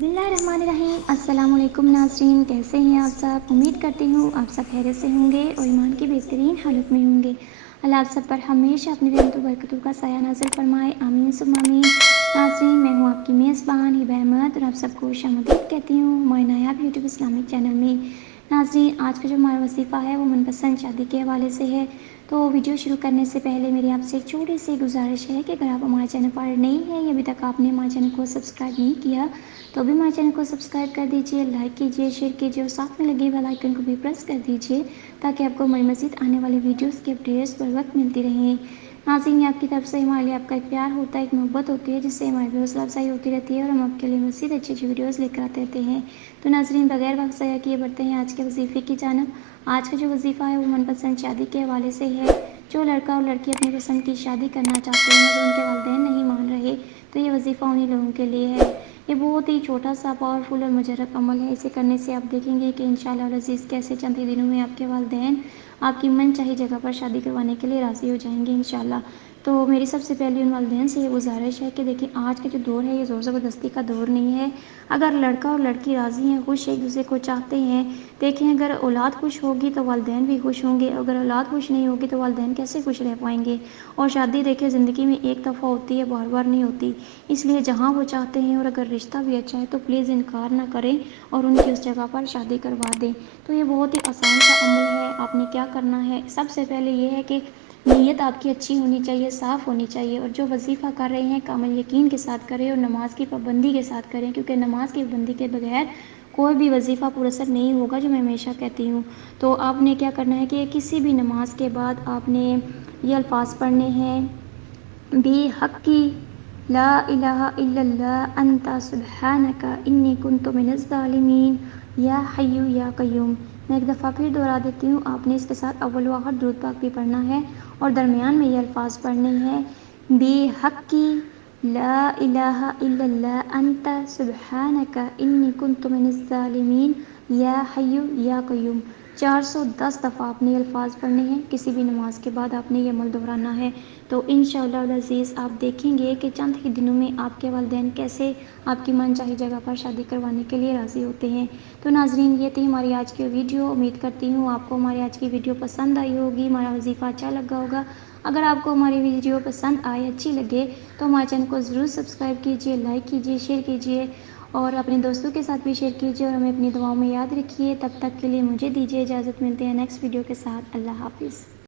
बिस्मिल्लाहिर्रहमानिर्रहीम। अस्सलाम वालेकुम नाज़रीन, कैसे हैं आप सब। उम्मीद करती हूँ आप सब खैरियत से होंगे और ईमान की बेहतरीन हालत में होंगे। अल्लाह आप सब पर हमेशा अपनी रहमतों बरकतों का साया नाज़िल फरमाए, आमीन सुम्मा आमीन। नाज़रीन, मैं हूँ आपकी मेज़बान हिबा अहमद और आप सबको खुशामदीद कहती हूँ हमारे नायाब यूट्यूब इस्लामिक चैनल में। नाज़रीन, आज का जो हमारा वजीफ़ा है वो मनपसंद शादी के हवाले से है। तो वीडियो शुरू करने से पहले मेरी आपसे एक छोटी सी गुजारिश है कि अगर आप हमारे चैनल पर नए हैं या अभी तक आपने हमारे चैनल को सब्सक्राइब नहीं किया तो अभी हमारे चैनल को सब्सक्राइब कर दीजिए, लाइक कीजिए, शेयर कीजिए और साथ में लगे बेल आइकन को भी प्रेस कर दीजिए ताकि आपको हमारी मज़ीद आने वाली वीडियोस की अपडेट्स बर वक्त मिलती रहें। नाज़रीन, आपकी तरफ से हमारे लिए आपका एक प्यार होता है, एक मोहब्बत होती है जिससे हमारी हौसला अफजाई होती रहती है और हम आपके लिए मज़ीद अच्छी अच्छी वीडियोज़ लेकर आते रहते हैं। तो नाज़रीन, बगैर वक्त ज़ाया किए बढ़ते हैं आज के वजीफ़े की जानब। आज का जो वजीफ़ा है वो मनपसंद शादी के हवाले से है। जो लड़का और लड़की अपनी पसंद की शादी करना चाहते हैं मगर उनके वालिदैन नहीं मान रहे तो ये वजीफ़ा उन्हीं लोगों के लिए है। ये बहुत ही छोटा सा पावरफुल और मुजरब अमल है। इसे करने से आप देखेंगे कि इंशाअल्लाह अज़ीज़ कैसे चंद ही दिनों में आपके वालिदैन आपकी मन चाही जगह पर शादी करवाने के लिए राज़ी हो जाएंगे इंशाअल्लाह। तो मेरी सबसे पहले उन वालिदैन से ये गुजारिश है कि देखिए, आज का जो दौर है ये ज़ोर ज़बरदस्ती का दौर नहीं है। अगर लड़का और लड़की राज़ी हैं, खुश एक दूसरे को चाहते हैं, देखें अगर औलाद खुश होगी तो वालिदैन भी खुश होंगे, अगर औलाद खुश नहीं होगी तो वालिदैन कैसे खुश रह पाएंगे। और शादी देखिए ज़िंदगी में एक दफ़ा होती है, बार बार नहीं होती। इसलिए जहाँ वो चाहते हैं और अगर रिश्ता भी अच्छा है तो प्लीज़ इनकार ना करें और उनकी उस जगह पर शादी करवा दें। तो ये बहुत ही आसान सा अमल है। आपने क्या करना है, सबसे पहले ये है कि नीयत आपकी अच्छी होनी चाहिए, साफ़ होनी चाहिए और जो वजीफ़ा कर रहे हैं कामिल यकीन के साथ करें और नमाज की पाबंदी के साथ करें, क्योंकि नमाज की पाबंदी के बगैर कोई भी वजीफ़ा पुरअसर नहीं होगा, जो मैं हमेशा कहती हूँ। तो आपने क्या करना है कि किसी भी नमाज के बाद आपने ये अल्फाज पढ़ने हैं, बेहक़्क़ी ला इलाहा इल्लल्लाह अंता सुब्हानका इन्नी कुन्तु मिनज़ ज़ालिमीन या हय्यु या क़य्यूम। मैं एक दफ़ा फिर दोहरा देती हूँ, आपने इसके साथ अव्वल व आखिर दुरूद पाक भी पढ़ना है और दरमियान में ये अल्फाज पढ़ने हैं, बेहक़्क़ी ला इलाहा इल्लल्लाह अंता सुब्हानका इन्नी कुन्तु मिनज़ ज़ालिमीन या हय्यु या क़य्यूम। 410 दफ़ा आपने ये अल्फाज पढ़ने हैं। किसी भी नमाज के बाद आपने ये अमल दोहराना है। तो इंशाअल्लाह अज़ीज़ आप देखेंगे कि चंद ही दिनों में आपके वालिदैन कैसे आपकी मनचाही जगह पर शादी करवाने के लिए राज़ी होते हैं। तो नाज़रीन, ये थी हमारी आज की वीडियो। उम्मीद करती हूँ आपको हमारी आज की वीडियो पसंद आई होगी, हमारा वजीफ़ा अच्छा लगा होगा। अगर आपको हमारी वीडियो पसंद आए, अच्छी लगे तो हमारे चैनल को ज़रूर सब्सक्राइब कीजिए, लाइक कीजिए, शेयर कीजिए और अपने दोस्तों के साथ भी शेयर कीजिए और हमें अपनी दुआओं में याद रखिए। तब तक के लिए मुझे दीजिए इजाज़त। मिलते हैं नेक्स्ट वीडियो के साथ। अल्लाह हाफ़िज़।